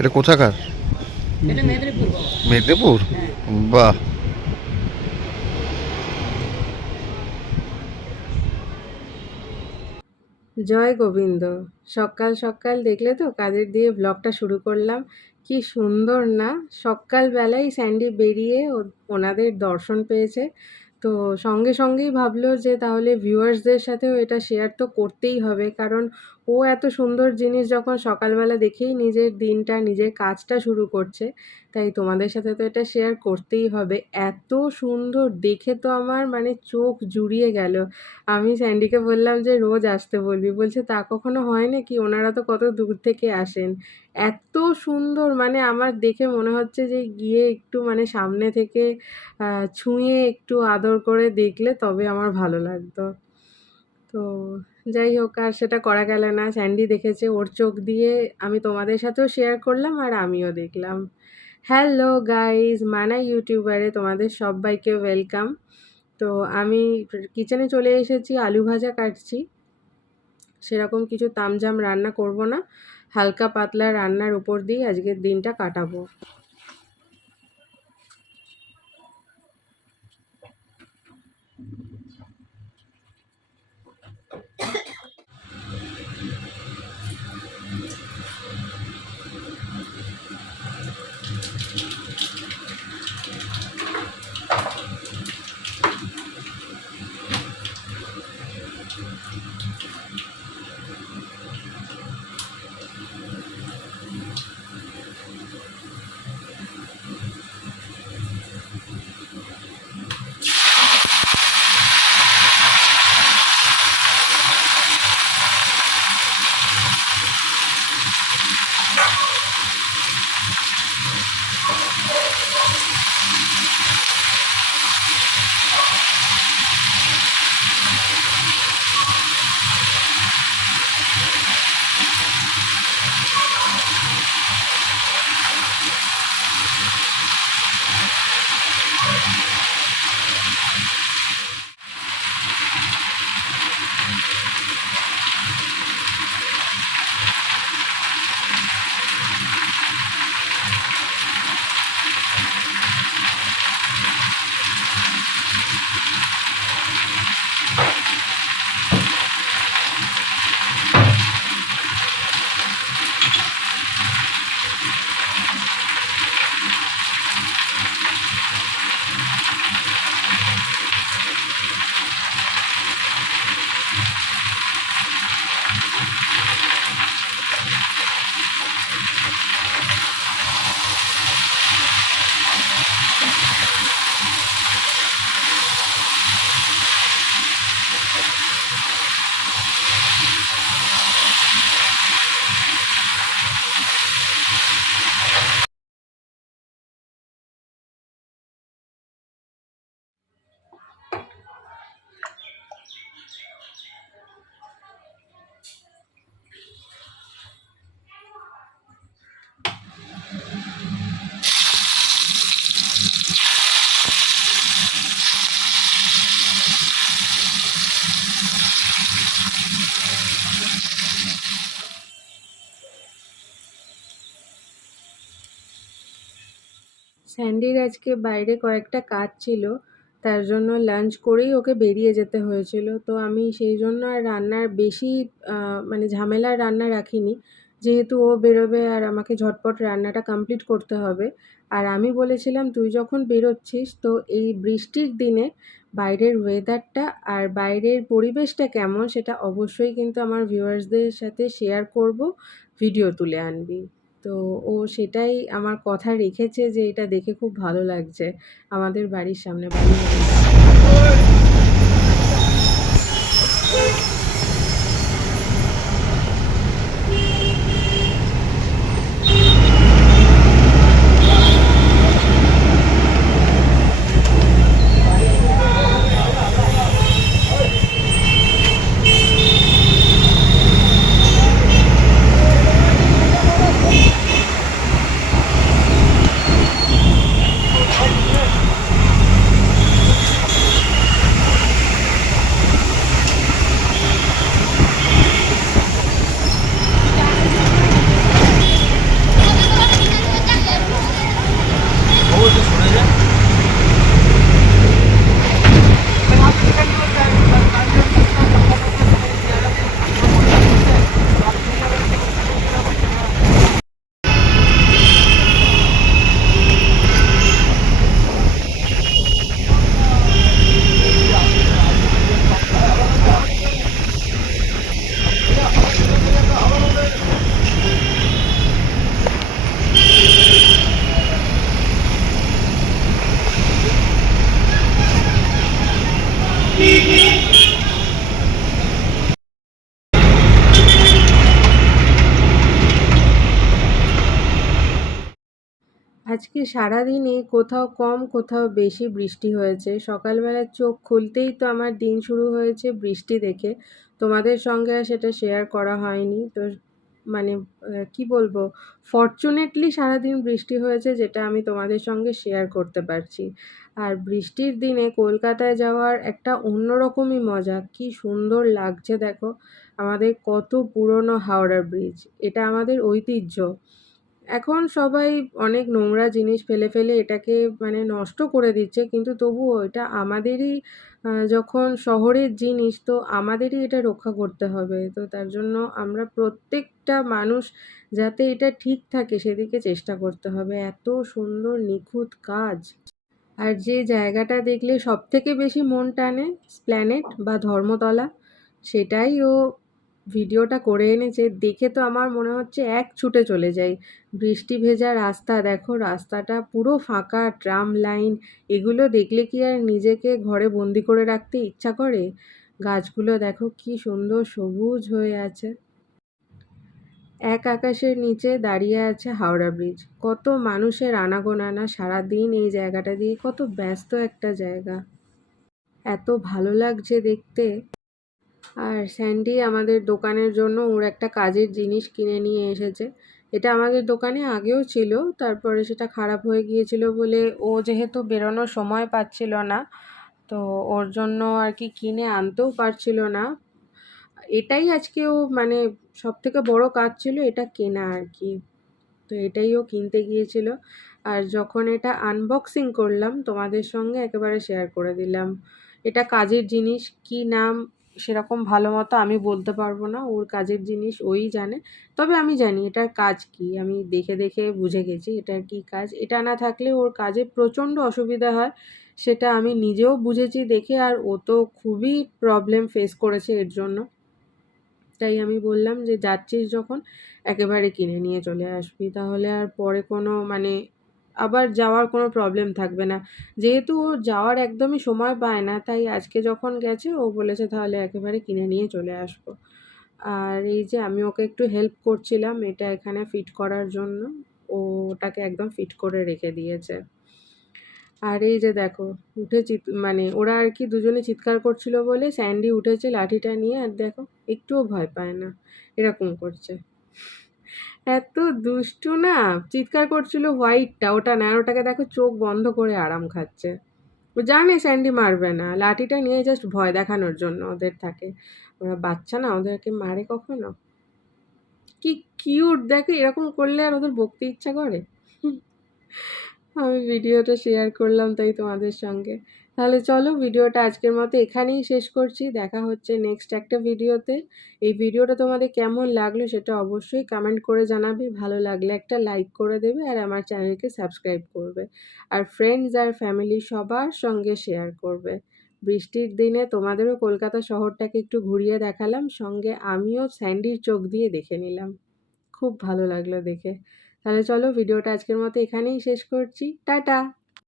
এটা কোথাকার? এটা মেদিনীপুর বাবা। মেদিনীপুর? হ্যাঁ। বাহ। জয় গোবিন্দ। সকাল সকাল দেখলে তো কাদের দিয়ে ব্লগটা শুরু করলাম। কি সুন্দর না, সকালবেলায় স্যান্ডি বেরিয়ে ওনাদের দর্শন পেয়েছে। তো সঙ্গে সঙ্গেই ভাবলো যে তাহলে ভিউয়ার্সদের সাথেও এটা শেয়ার তো করতেই হবে, কারণ ও এত সুন্দর জিনিস যখন সকালবেলা দেখেই নিজের দিনটা নিজের কাজটা শুরু করছে, তাই তোমাদের সাথে তো এটা শেয়ার করতেই হবে। এত সুন্দর দেখে তো আমার মানে চোখ জুড়িয়ে গেল। আমি স্যান্ডিকে বললাম যে রোজ আসতে বলবি, বলছে তা কখনো হয় নাকি, ওনারা তো কত দূর থেকে আসেন। এত সুন্দর মানে আমার দেখে মনে হচ্ছে যে গিয়ে একটু মানে সামনে থেকে ছুঁয়ে একটু আদর করে দেখলে তবে আমার ভালো লাগতো। তো যাই হোক, আর সেটা করা গেল না। স্যান্ডি দেখেছে, ওর চোখ দিয়ে আমি তোমাদের সাথেও শেয়ার করলাম আর আমিও দেখলাম। হ্যালো গাইজ, মানা ইউটিউবারে তোমাদের সবাইকে ওয়েলকাম। তো আমি কিচেনে চলে এসেছি, আলু ভাজা কাটছি। সেরকম কিছু তামঝাম রান্না করব না, হালকা পাতলা রান্নার উপর দিয়ে আজকের দিনটা কাটাবো। স্যান্ডির আজকে বাইরে কয়েকটা কাজ ছিল, তার জন্য লাঞ্চ করেই ওকে বেরিয়ে যেতে হয়েছিল। তো আমি সেই জন্য আর রান্নার বেশি মানে ঝামেলার রান্না রাখিনি, যেহেতু ও বেরোবে আর আমাকে ঝটপট রান্নাটা কমপ্লিট করতে হবে। আর আমি বলেছিলাম তুই যখন বেরোচ্ছিস তো এই বৃষ্টির দিনে বাইরের ওয়েদারটা আর বাইরের পরিবেশটা কেমন সেটা অবশ্যই কিন্তু আমার ভিউয়ার্সদের সাথে শেয়ার করব, ভিডিও তুলে আনবি। তো ও সেটাই আমার কথা রেখেছে যে এটা দেখে খুব ভালো লাগছে আমাদের বাড়ির সামনে বাড়ি। আজকে সারাদিনে কোথাও কম কোথাও বেশি বৃষ্টি হয়েছে। সকালবেলা চোখ খুলতেই তো আমার দিন শুরু হয়েছে বৃষ্টি দেখে। তোমাদের সঙ্গে আর সেটা শেয়ার করা হয়নি। তো মানে কি বলবো? ফরচুনেটলি সারাদিন বৃষ্টি হয়েছে, যেটা আমি তোমাদের সঙ্গে শেয়ার করতে পারছি। আর বৃষ্টির দিনে কলকাতায় যাওয়ার একটা অন্যরকমই মজা। কি সুন্দর লাগছে দেখো! আমাদের কত পুরনো হাওড়া ব্রিজ। এটা আমাদের ঐতিহ্য। এখন সবাই অনেক নোংরা জিনিস ফেলে ফেলে এটাকে মানে নষ্ট করে দিচ্ছে, কিন্তু তবুও এটা আমাদেরই যখন শহরের জিনিস, তো আমাদেরই এটা রক্ষা করতে হবে। তো তার জন্য আমরা প্রত্যেকটা মানুষ যাতে এটা ঠিক থাকে সেদিকে চেষ্টা করতে হবে। এত সুন্দর নিখুঁত কাজ। আর যে জায়গাটা দেখলে সবথেকে বেশি মন টানে, স্প্ল্যানেড বা ধর্মতলা, সেটাই ও ভিডিওটা করে এনেছে। দেখে তো আমার মনে হচ্ছে এক ছুটে চলে যাই। বৃষ্টি ভেজা রাস্তা দেখো, রাস্তাটা পুরো ফাঁকা, ট্রাম লাইন, এগুলো দেখলে কি আর নিজেকে ঘরে বন্দি করে রাখতে ইচ্ছা করে? গাছগুলো দেখো কি সুন্দর সবুজ হয়ে আছে। এক আকাশের নিচে দাঁড়িয়ে আছে হাওড়া ব্রিজ। কত মানুষের আনাগোনা সারাদিন এই জায়গাটা দিয়ে, কত ব্যস্ত একটা জায়গা। এত ভালো লাগছে দেখতে। আর স্যান্ডি আমাদের দোকানের জন্য ওর একটা কাজের জিনিস কিনে নিয়ে এসেছে। এটা আমাদের দোকানে আগেও ছিল, তারপরে সেটা খারাপ হয়ে গিয়েছিল বলে ও যেহেতু বেরোনোর সময় পাচ্ছিল না, তো ওর জন্য আর কি কিনে আনতেও পারছিল না। এটাই আজকে ও মানে সবথেকে বড় কাজ ছিল এটা কেনা আর কি। তো এটাই ও কিনতে গিয়েছিল। আর যখন এটা আনবক্সিং করলাম তোমাদের সঙ্গে একেবারে শেয়ার করে দিলাম। এটা কাজের জিনিস, কি নাম সেরকম ভালো মতো আমি বলতে পারবো না, ওর কাজের জিনিস ওই জানে। তবে আমি জানি এটার কাজ কি, আমি দেখে দেখে বুঝে গেছি এটার কি কাজ। এটা না থাকলে ওর কাজে প্রচণ্ড অসুবিধা হয়, সেটা আমি নিজেও বুঝেছি দেখে। আর ও তো খুবই প্রবলেম ফেস করেছে এর জন্য। তাই আমি বললাম যে যাচ্ছিস যখন একেবারে কিনে নিয়ে চলে আসবি, তাহলে আর পরে কোনো মানে আবার যাওয়ার কোনো প্রবলেম থাকবে না। যেহেতু ও যাওয়ার একদমই সময় পায় না, তাই আজকে যখন গেছে ও বলেছে তাহলে একেবারে কিনে নিয়ে চলে আসবো। আর এই যে আমি ওকে একটু হেল্প করছিলাম এটা এখানে ফিট করার জন্য, ও ওটাকে একদম ফিট করে রেখে দিয়েছে। আর এই যে দেখো, উঠে মানে ওরা আর কি দুজনে চিৎকার করছিল বলে স্যান্ডি উঠেছে লাঠিটা নিয়ে, আর দেখো একটুও ভয় পায় না, এরকম করছে। এত দুষ্টু না! চিৎকার করছিল হোয়াইটটা, ওটা না, আর ওটাকে দেখো চোখ বন্ধ করে আরাম খাচ্ছে। ও জানে স্যান্ডি মারবে না, লাঠিটা নিয়ে জাস্ট ভয় দেখানোর জন্য ওদের থাকে। ওরা বাচ্চা না, ওদেরকে মারে কখনো? কি কিউট দেখো, এরকম করলে আর ওদের বকতে ইচ্ছা করে? আমি ভিডিওটা শেয়ার করলাম তাই তোমাদের সঙ্গে। তাহলে চলো ভিডিওটা আজকের মতো এখানেই শেষ করছি। দেখা হচ্ছে নেক্সট একটা ভিডিওতে। এই ভিডিওটা তোমাদের কেমন লাগলো সেটা অবশ্যই কমেন্ট করে জানাবে। ভালো লাগলে একটা লাইক করে দেবে আর আমার চ্যানেলকে সাবস্ক্রাইব করবে। আর ফ্রেন্ডস আর ফ্যামিলি সবার সঙ্গে শেয়ার করবে। বৃষ্টির দিনে তোমাদেরও কলকাতা শহরটাকে একটু ঘুরিয়ে দেখালাম, সঙ্গে আমিও স্যান্ডির চোখ দিয়ে দেখে নিলাম। খুব ভালো লাগলো দেখে। তাহলে চলো ভিডিওটা আজকের মতো এখানেই শেষ করছি। টাটা!